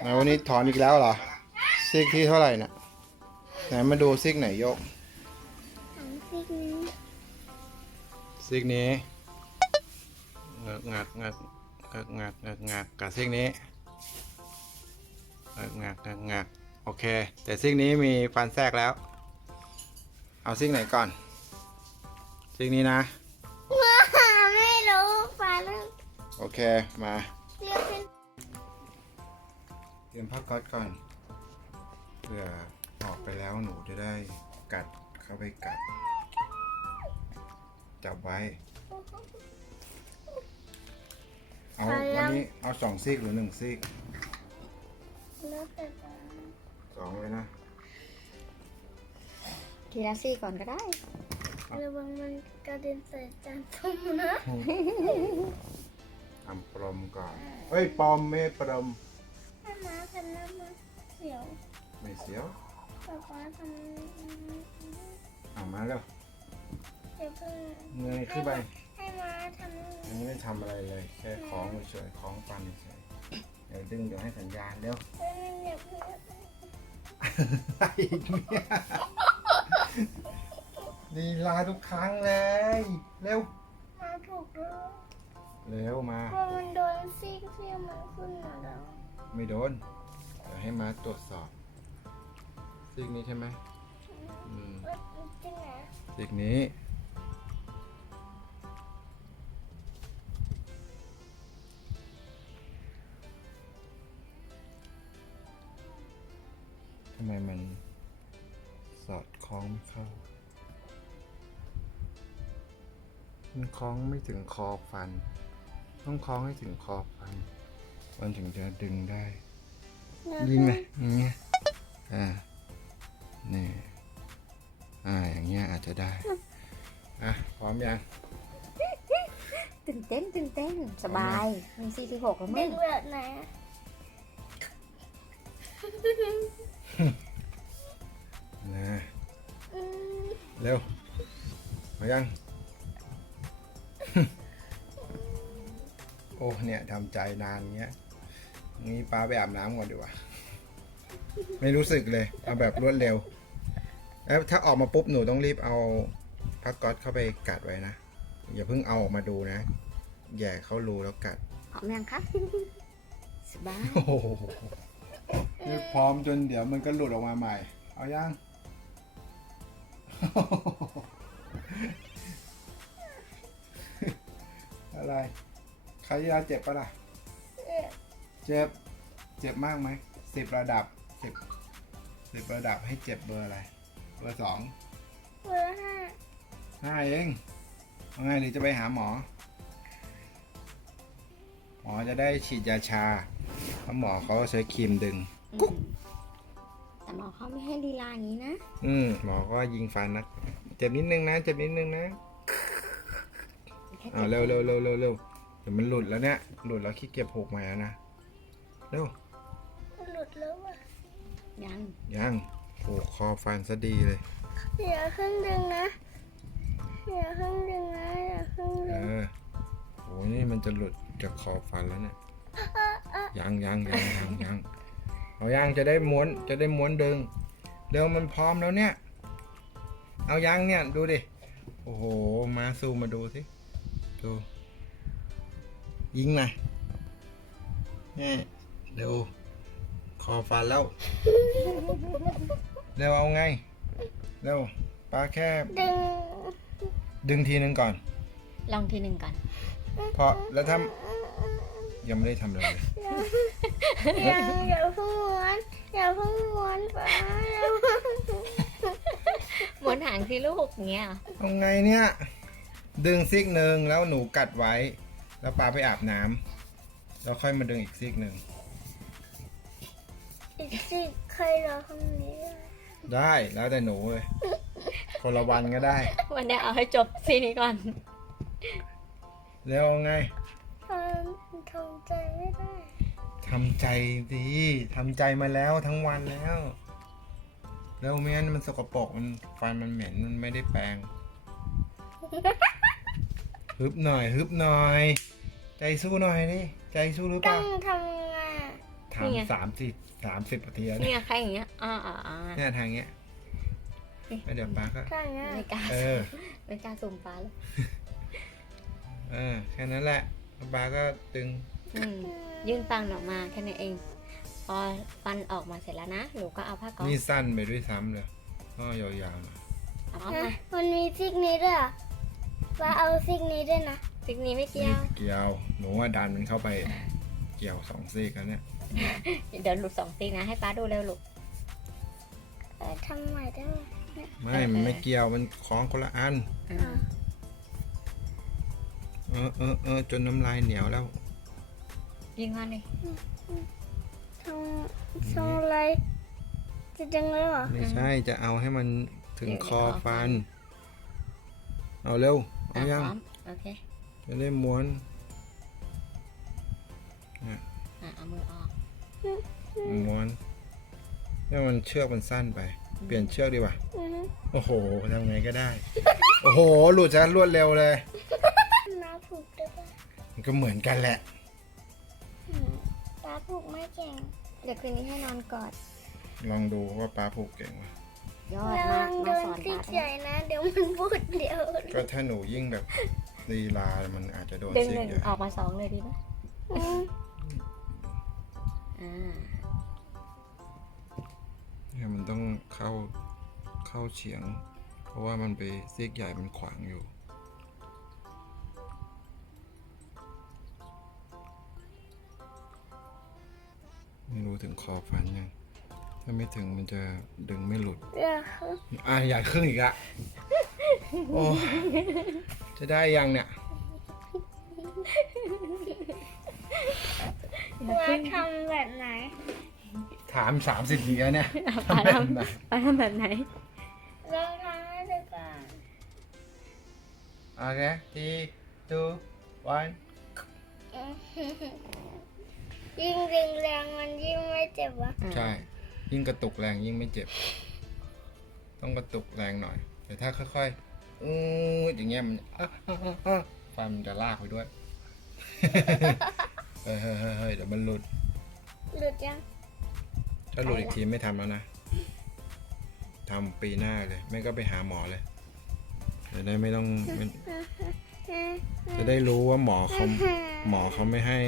ไหนวันนี้ถอนอีกแล้วเหรอซิกที่เท่าไหร่น่ะไหนมาดูซิกไหนยกสองซิกนี้ซิกนี้งักงักงักงักงักงักงักกับซิกนี้งักงักงักงักโอเค แต่ซิกนี้มีฟันแทรกแล้ว เอาซิกไหนก่อนซิกนี้นะว้าไม่รู้ฟ้าเรื่องโอเคมาเรียกเป็น เตรียมผ้าก๊อตก่อนเผื่อออกไปแล้วหนูจะได้กัดเข้าไปกัด จับไว้ เอาวันนี้เอาสองซีกหรือหนึ่งซีกแล้วแต่ฟ้าสองเลยนะทีละซี่ก่อนก็ได้ ระวังมันกระเด็นใส่จานส้มนะทำปลอมก่อนเฮ้ยปลอมไม่ปลอม ถ้าม้าทำน้ำมันเสียวไม่เสียวป๊าป๊าทำเอามาแล้วเดี๋ยวเพิ่งเงยขึ้นไปให้ม้าทำอันนี้ไม่ทำอะไรเลยแค่คล้องเฉยๆคล้องฟันเฉยๆเดี๋ยวดึงเดี๋ยวให้สัญญาณเร็วเพิ่งเดี๋ยวเพิ่งอีกเนี่ยลีลาทุกครั้งเลย เร็ว มาถูกแล้วเร็วมา พอมันโดนซีกเสี้ยมันขึ้นมาแล้ว ไม่โดน เดี๋ยวให้มาตรวจสอบซีกนี้ใช่ไหมอืมเอ้ยจริงเหรอซีกนี้ ทำไมมันสอดคล้องไม่เข้า มันคล้องไม่ถึงคอฟัน ต้องคล้องให้ถึงคอฟัน มันถึงจะดึงได้ยิงไงอย่างเงี้ยอ่านี่อ่าอย่างเงี้ยอาจจะได้อะพร้อมยังตื่นเต้นตื่นเต้นสบายมีซี่ที่หกแล้วดึมั้งงแบบไหนอะนะอืมเร็วมายัง โอ้เนี่ยทำใจนานเงี้ย งี้ป้าไปอาบน้ำก่อนดีกว่า ไม่รู้สึกเลย เอาแบบรวดเร็ว แล้วถ้าออกมาปุ๊บหนูต้องรีบเอาพักก๊อตเข้าไปกัดไว้นะ อย่าเพิ่งเอาออกมาดูนะแหย่เข้ารูแล้วกัดพร้อมยังคะสบายโอ้โหนี่พร้อมจนเดี๋ยวมันก็หลุดออกมาใหม่ เอายัง อะไร ใครยาเจ็บปะล่ะเอ๊ะ เจ็บ เจ็บมากไหมสิบระดับสิบสิบระดับให้เจ็บเบอร์อะไร เบอร์สองเบอร์ห้าห้าเองเอาไงหรือจะไปหาหมอ หมอจะได้ฉีดยาชาเพราะหมอเขาใช้ครีมดึงอืมแต่หมอเขาไม่ให้ลีลาอย่างนี้นะ อืมหมอก็ยิงฟันนะ เจ็บนิดนึงนะ เจ็บนิดนึงนะเอาเร็วเร็วเร็วเร็วเร็วเดี๋ยวมันหลุดแล้วเนี่ย หลุดแล้วขี้เกียจผูกใหม่แล้วนะ เร็วมันหลุดแล้วอะยัง ยังผูกคอฟันซะดีเลย อย่าขึ้นดึงนะอย่าขึ้นดึงนะอย่าขึ้นเอดึงอโหนี่มันจะหลุดจากคอฟันแล้วเนี่ยอะอะยังยังยังยังยังเอายังจะได้ม้วนจะได้ม้วนดึงเร็วมันพร้อมแล้วเนี่ย เอายังเนี่ยดูดิโอ้โหมาซูมมาดูสิดูยิงหน่อยนี่ เร็วคอฟันแล้ว เร็วเอาไง เร็วป้าแค่ ดึง ดึงทีนึงก่อน ลองทีหนึ่งก่อนเพราะแล้วถ้ายังไม่ได้ทำอะไรเลยอย่าอย่าเพิ่งม้วนอย่าเพิ่งม้วนฟ้าอย่าเพิ่งหมุนหางที่ลูกอย่างเงี้ยเหรอเอาไงเนี่ย ดึงซิกหนึ่งแล้วหนูกัดไว้ แล้วปาไปอาบน้ำแล้วค่อยมาดึงอีกซิกหนึ่ง อีกสิใครรอข้างนี้อะได้แล้วแต่หนูเลย คนละวันก็ได้ วันนี้เอาให้จบซี่นี้ก่อนเร็วเอาไงทำทำใจไม่ได้ทำใจดีทำใจมาแล้วทั้งวันแล้ว แล้วไม่งั้นมันสกปรกมันฟันมันเหม็นมันไม่ได้แปรงฮึบหน่อยฮึบหน่อย ใจสู้หน่อยดิใจสู้หรือเปต้อล่างทำไงอะท นี่ไง ทำสามสิบสามสิบนาทีแล้วนี่เนี่ยไงใครอย่างเงี้ยอ่าอ่าอ่าเนี่ยทางเงี้ยเอ๊ะแล้วเดี๋ยวป้าก็ข้างหน้าไม่กล้าเออ ไม่กล้าซูมปลาเลยเออแค่นั้นแหละป้าก็ตึงอืมยื่นฟันออกมาแค่นั้นเอง พอฟันออกมาเสร็จแล้วนะหนูก็เอาผ้าก๊อซนี่สั้นไปด้วยซ้ำเลยก็ยาวๆหน่อยเอาออกฮะมามันมีซิกนี้ด้วยเหรอว่าเอาซิกนี้ด้วยนะ ซิกนี้ไม่เกี่นี่ยวเกี่ยวหนูว่าดันมันเข้าไป เกี่ยวสองซี่กันเนี่ย เดี๋ยวหลุดสองซิกนะ ให้ป้าดูเร็วลูก เออทำใหม่ได้ไหมไม่ มันไม่เกี่ยว มันคล้องคนละอัน อ่าเออเออเออจนน้ำลายเหนียวแล้ว ยิงมาเลยทำทำอะไรจะดึงเลยเหรอไม่ใช่ จะเอาให้มันถึงคอฟัน เอาเร็ว เอาอะยังพร้อมโอเค จะได้ม้วน อะเอามือออกม้วนเนี่ยมันเชือกมันสั้นไป เปลี่ยนเชือกดีกว่าอือฮึโอ้โหทำไงก็ได้ โอ้โห หลุดจะรวดเร็วเลย น้าผูกได้ปะมันก็เหมือนกันแหละอืมตาผูกไม่เก่ง เดี๋ยวคืนนี้ให้นอนกอด ลองดูว่าป้าผูกเก่งไหมยอดระมาวังโดมานสอนซิป้ากใหญ่นะ เดี๋ยวมันพูดเดียว ก็ถ้าหนูยิ่งแบบลีลา มันอาจจะโดนดึงซิหกนึ่งใหญ่ออกมาสองเลยดีไหม อืมอ่า เนี่ยมันต้องเข้าเข้าเฉียง เพราะว่ามันไปซิกใหญ่มันขวางอยู่ไม่รู้ถึงคอฟันยังถ้าไม่ถึงมันจะดึงไม่หลุด อะอยากครึ่งอีกอะโอ้จะได้ยังเนี่ย ว่าทำแบบไหนถามสามสิบทีแล้วเนี่ยป้าทำทแบบไหนำป้าทำแบบไหนเราทำให้ดูก่อนโอเคทีทูวันอืมยิ่งดึงแรงมันยิ่งไม่เจ็บวะใช่ ยิ่งกระตุกแรงยิ่งไม่เจ็บ ต้องกระตุกแรงหน่อย แต่ถ้าค่อยๆอืออย่างเงี้ยมันอะอะอะอะฟันมันจะลากไปด้วย เฮ้ยเฮ้ยเฮ้ยเฮ้ยเดี๋ยวมันหลุด หลุดยัง ถ้าหลุดอีกทีไม่ทำแล้วนะทำปีหน้าเลยไม่ก็ไปหาหมอเลยจะได้ไม่ต้องไม่จะได้รู้ว่าหมอเขาหมอเขาไม่ให้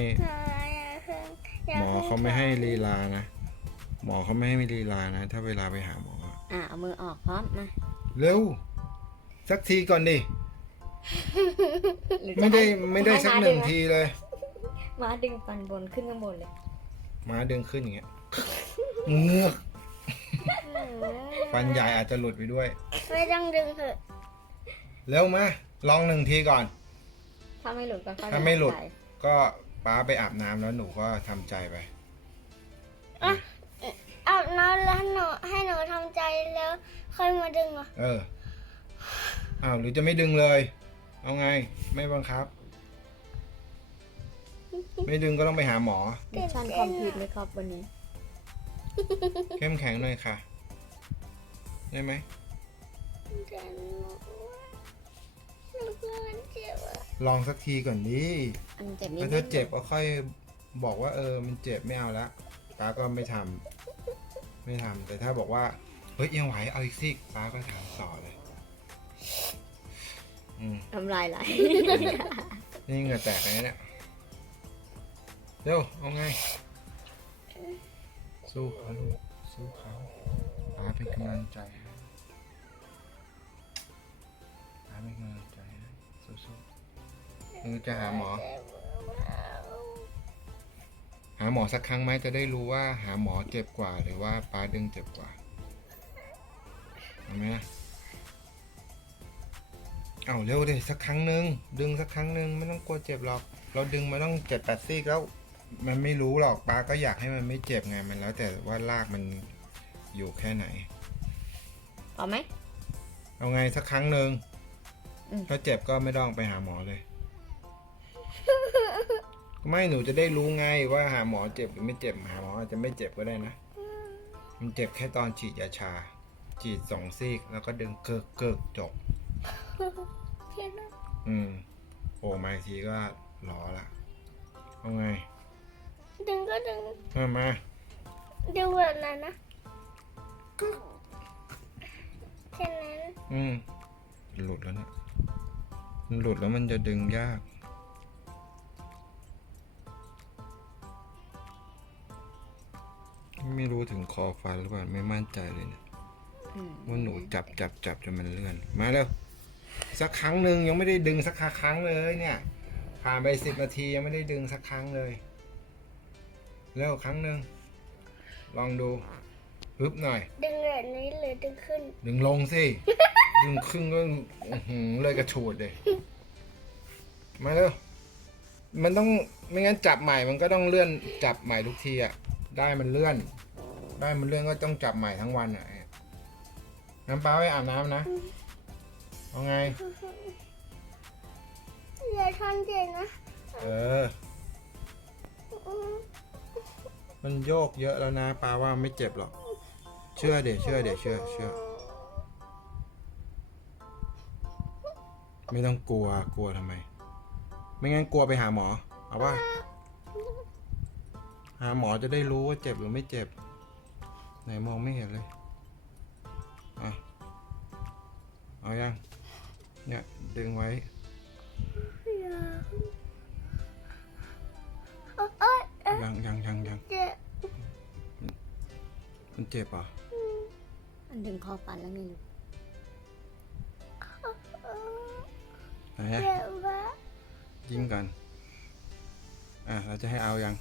หมอเขาไม่ให้ลีลานะ หมอเขาไม่ให้มีลีลานะ ถ้าเวลาไปหาหมออะอ่าเอามือออกพร้อมมาเร็ว สักทีก่อนดิหรือไม่จะได้ให้ไม่ได้ให้สักม้าหนึ่งดึทีเลย ม้าดึงฟันบนขึ้นข้างบนเลยมาดึงขึ้นอย่างเงี้ยเงือกฟันใหญ่อาจจะหลุดไปด้วย ไม่ต้องดึงเถอะเร็วมาลองหนึ่งทีก่อน ถ้าไม่หลุดก็ค่อยถ้าไม่หลุดใส่ก็ป้าไปอาบน้ำแล้วหนูก็ทำใจไปอาบน้ำแล้วหนูให้หนูทำใจแล้ว ค่อยมาดึงเหรอ เออ อ้าวหรือจะไม่ดึงเลย เอาไง ไม่บังคับ ไม่ดึงก็ต้องไปหาหมอ มิชชั่นคอมพลีทไหมครับวันนี้ เข้มแข็งหน่อยค่ะ ได้ไหม แต่หนูหนูกลัวมันเจ็บอะลองสักทีก่อนดิอันเจ็บนิดแล้วนิถ้าดเจ็บก็ค่อยบอกว่าเออ มันเจ็บไม่เอาละป้าก็ไม่ทำไม่ทำแต่ถ้าบอกว่าเฮ้ยยังไหวเอาอีกสิป้าก็ถามต่อเลย อืมน้ำลายไหล นี่เหงื่อแตกเลยเนี่ย เร็วเอาไง สู้เขาลูกสู้เขาปาเป็นกำลังใจให้ป้าเป็นกำลังใจให้สู้ๆมึงจะหาหมอ หาหมอสักครั้งไหมจะได้รู้ว่าหาหมอเจ็บกว่าหรือว่าป้าดึงเจ็บกว่าเอาไหมเอาเร็วเดิสักครั้งหนึ่งดึงสักครั้งหนึ่งไม่ต้องกลัวเจ็บหรอก เราดึงมาต้องเจ็ดแปดซี่แล้ว มันไม่รู้หรอกป้าก็อยากให้มันไม่เจ็บไงมันแล้วแต่ว่าลากมันอยู่แค่ไหนพอไหม เอาไงสักครั้งหนึ่งอืม ถ้าเจ็บก็ไม่ต้องไปหาหมอเลย ไม่หนูจะได้รู้ไงว่าหาหมอเจ็บหรือไม่เจ็บหาหมออาจจะไม่เจ็บก็ได้นะ มันเจ็บแค่ตอนฉีดยาชา ฉีดสองซีกแล้วก็ดึงเกิกเกิกจบเจ็บอะอืมโผล่มาอีกทีก็รอละเอาไง ดึงก็ดึงมามาดูแบบนั้นนะแค่นั้นอืมหลุดแล้วเนี่ยมันหลุดแล้วมันจะดึงยาก ไม่รู้ถึงคอฟันหรือเปล่าไม่มั่นใจเลยเนี่ยอืมว่าหนูจับจับจับจนมันเลื่อน มาเร็วสักครั้งหนึ่งยังไม่ได้ดึงสักครั้งเลยเนี่ยผ่านไปสิบนาทียังไม่ได้ดึงสักครั้งเลย เร็วครั้งหนึ่งลองดูปึ๊บหน่อย ดึงแบบนี้หรือดึงขึ้น ดึงลงสิ ดึงครึ่งก็อื้อหือเลยกระฉูดเลยมาเร็วมันต้องไม่งั้นจับใหม่มันก็ต้องเลื่อนจับใหม่ทุกทีอะได้มันเลื่อน ได้มันเลื่อนก็ต้องจับใหม่ทั้งวันอะน้ำเปล่าไปอาบน้ำนะเอาไง อย่าทำเจ็บนะ เออ มันโยกเยอะแล้วนะปาว่าไม่เจ็บหรอก เชื่อเดี๋ยวเชื่อเดี๋ยวเชื่อเชื่อ ไม่ต้องกลัวกลัวทำไม ไม่งั้นกลัวไปหาหมอ เอาว่า หาหมอจะได้รู้ว่าเจ็บหรือไม่เจ็บ ไหนมองไม่เห็นเลย อะ เอายัง เนี่ยดึงไว้ เจ็บเหรอะมันดึงคอฟันแล้วไงลูกไหนอะเจ็บปะยิ้มกันอะเราจะให้เอายัง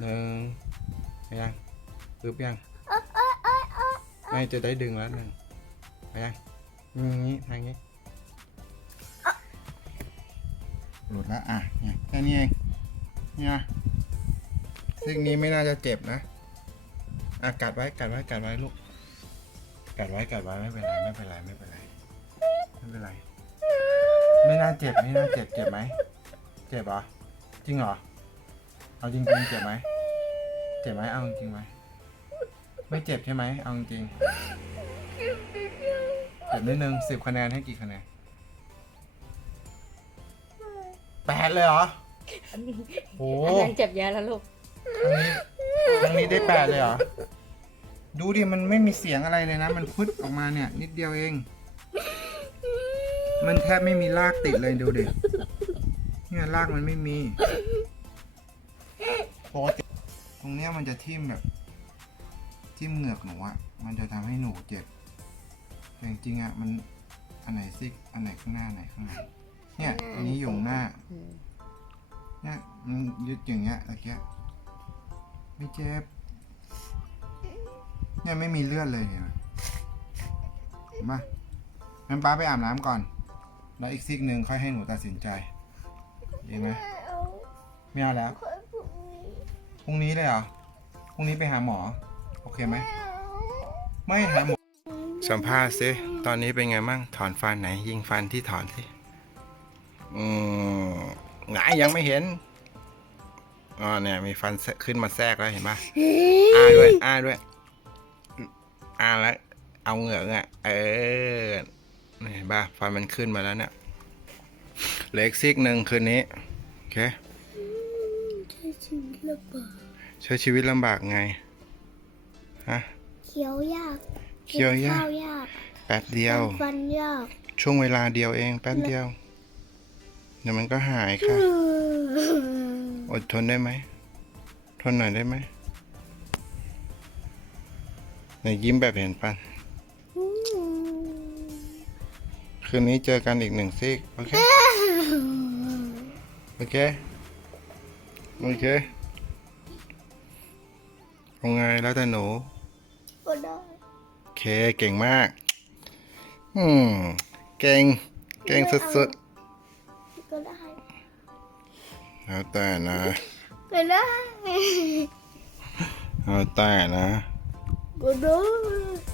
หนึ่งเอายังปึ๊บยังเอ้ยเอ้ยเอ้ยเอ้ยไม่จะได้ดึงแล้วหนึ่งเอายังอย่างนี้ทางนี้หลุดแล้วอะเนี่ยแค่นี้เองเนี่ยซึ่งนี้ไม่น่าจะเจ็บนะ อะกัดไว้กัดไว้กัดไว้ลูกกัดไว้กัดไว้ไม่เป็นไรไม่เป็นไรไม่เป็นไรไม่เป็นไร ไม่น่าเจ็บไม่น่าเจ็บเจ็บไหมเจ็บเหรอจริงเหรอเอาจริงจริงๆเจ็บไหมเจ็บไหมเอาจริงๆไหมไม่เจ็บใช่ไหมเอาจริงๆเจ็บนิดนึงสิบคะแนนให้กี่คะแนนแปดเลยเหรอโอ้อันนั้นเจ็บเยอะแล้วลูกครั้งนี้ครั้งนี้ได้แปดเลยเหรอ ดูดิมันไม่มีเสียงอะไรเลยนะ มันพุดออกมาเนี่ย นิดเดียวเอง มันแทบไม่มีรากติดเลยดูดิเนี่ยรากมันไม่มีปกติตรงเนี้ยมันจะทิ่มแบบ ทิ่มเหงือกหนูอะมันจะทำให้หนูเจ็บแต่จริงๆอะมันอันไหนซิกอันไหนข้างหน้าอันไหนข้างหลังเนี่ยอันนี้อยู่หน้าเนี่ยมันยึดอย่างเงี้ยตะเกียไม่เจ็บ เนี่ยไม่มีเลือดเลยเนี่ยเห็นปะงั้นป้าไปอาบน้ำก่อน แล้วอีกซิกหนึ่งค่อยให้หนูตัดสินใจดีไหมเอาไม่เอาแล้วคนพวกนี้พรุ่งนี้เลยเหรอ พรุ่งนี้ไปหาหมอ โอเคไหมเอาไม่หาหมอ สัมภาษณ์สิตอนนี้เป็นไงมั่ง ถอนฟันไหน ยิงฟันที่ถอนสิ อืมหงายยังไม่เห็นอ๋อเนี่ยมีฟันแทรกขึ้นมาแทรกแล้วเห็นปะอ้าด้วยอ้าด้วย อ้าแล้วเอาเหงือกอะ เออนี่เห็นปะฟันมันขึ้นมาแล้วเนี่ยเหล็กซิกหนึ่งคืนนี้ โอเคใช้ชีวิตลำบากใช้ชีวิตลำบากไง ฮะ เคี้ยวยาก เคี้ยวยากข้ยาก แป๊บเดียวฟันยาก ช่วงเวลาเดียวเอง แป๊บเดียว เดี๋ยวมันก็หายค่ะ อดทนได้ไหม ทนหน่อยได้ไหม ไหนยิ้มแบบเห็นปัน คืนนี้เจอกันอีกหนึ่งซีก โอเค โอเค โอเคเอาไงแล้วแต่หนูก็ได้โอเค เก่งมาก อืม เก่ง เก่งสุดก็ได้ๆแล้วแต่นะก็ได้แล้วแต่นะ ก็ได้